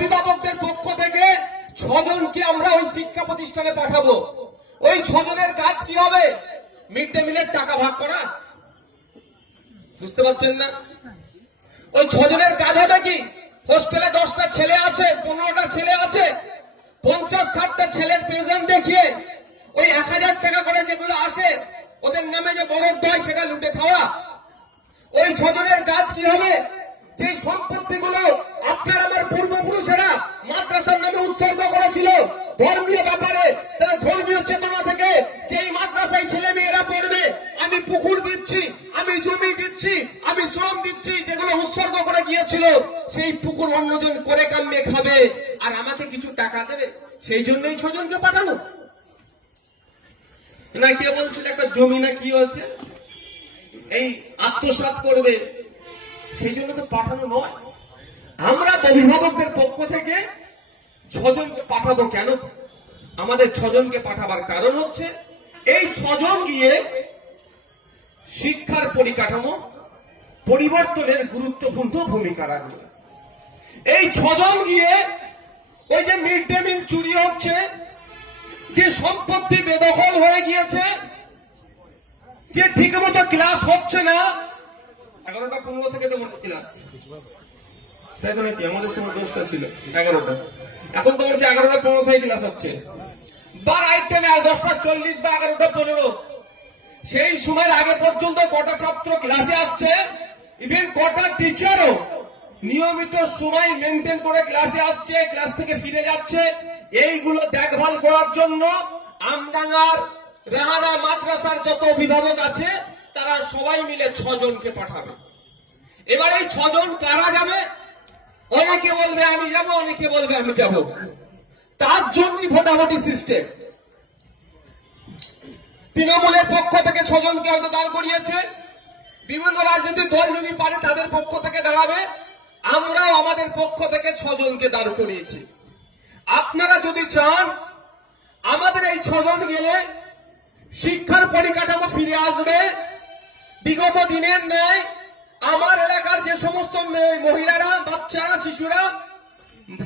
অভিভাবকদের পক্ষ থেকে ছজনকে আমরা ওই শিক্ষা প্রতিষ্ঠানে পাঠাবো। ওই ছজনের কাজ কি হবে? মিড ডে মিলের টাকা ভাগ করা? বুঝতে পারছেন না? ওই ছজনের কাজ হবে কি? হোস্টেলে দশটা ছেলে আছে, পনেরোটা ছেলে আছে, পঞ্চাশ ষাটটা ছেলের প্রেজেন্ট দেখিয়ে ওই এক হাজার টাকা করে যেগুলো আসে, ওদের নামে যে বরাদ্দ হয় সেটা লুটে খাওয়া। ওই ছজনের কাজ কি হবে? যে সম্পত্তিগুলো আপনার আমার পূর্বপুরুষেরা মাদ্রাসার নামে উৎসর্গ করেছিল। ধর্মীয় ব্যাপারে, তারা ধর্মীয় চেতনা থেকে যেই মাদ্রাসায় ছেলে মেয়েরা পড়বে, আমি পুকুর দিচ্ছি, আমি জমি দিচ্ছি, আমি শ্রম দিচ্ছি, যেগুলো উৎসর্গ করে গিয়েছিল, সেই পুকুর অন্যজন করে কামবে খাবে, আর আমাকে কিছু টাকা দেবে, সেই জন্যই ছজনকে পাঠানো। না কে বলছিল, একটা জমি না কি হয়েছে? এই আত্মসাৎ করবে। সেই জন্য তো পাঠানো নয়। আমরা অভিভাবকদের পক্ষ থেকে ছজনকে পাঠাবো কেন? আমাদের ছজনকে পাঠাবার কারণ হচ্ছে, এই ছজন গিয়ে শিক্ষার পরিকাঠামো পরিবর্তনের গুরুত্বপূর্ণ ভূমিকা রাখবে। এই ছজন গিয়ে ওই যে মিড ডে মিল চুরি হচ্ছে, যে সম্পত্তি বেদখল হয়ে গিয়েছে, যে ঠিক মতো ক্লাস হচ্ছে না, এগারোটা পনেরো থেকে তো ক্লাস। তাই তো নাকি? আমাদের সময় দশটা ছিল, এগারোটা। এখন তো বলছে এগারোটা পনেরো থেকে ক্লাস হচ্ছে। বা রাইট টাইমে দশটা চল্লিশ বা এগারোটা পনেরো। সেই সময়ের আগে পর্যন্ত কটা ছাত্র ক্লাসে আসছে? ইভেন কটা টিচারও নিয়মিত সময় মেনটেন করে ক্লাসে আসছে ক্লাস থেকে ফিরে যাচ্ছে। এইগুলো দেখভাল করার জন্য আমডাঙ্গার, রাহানা মাদ্রাসার যত অভিভাবক আছে, তারা সবাই মিলে ছজনকে পাঠাবে। এবার এই ছজন কারা যাবে? অনেকে বলবে আমি যাব, অনেকে বলবে আমি যাব। তার জন্যই ভোটাভুটি সিস্টেম তৃণমূলের পক্ষ থেকে ছজনকে হয়তো দাঁড় করিয়েছে। বিভিন্ন রাজনৈতিক দল যদি পারে, তাদের পক্ষ থেকে দাঁড়াবে। আমরাও আমাদের পক্ষ থেকে ছজনকে দাঁড় করিয়েছি। আপনারা যদি চান, আমাদের এই ছজন গেলে শিক্ষার পরিকাঠামো ফিরে আসবে। বিগত দিনের ন্যায় আমার এলাকার যে সমস্ত মহিলারা বাচ্চারা শিশুরা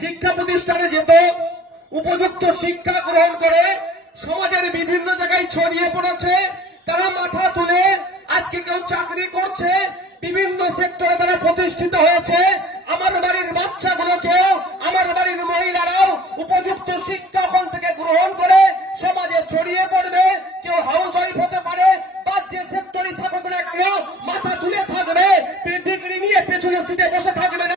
শিক্ষা প্রতিষ্ঠানে যেত, উপযুক্ত শিক্ষা গ্রহণ করে সমাজের বিভিন্ন জায়গায় ছড়িয়ে পড়েছে, তারা মাথা তুলে আজকে কেউ চাকরি করছে, বিভিন্ন সেক্টরে তারা প্রতিষ্ঠিত হয়েছে। আমার বাড়ির বাচ্চাগুলোকেও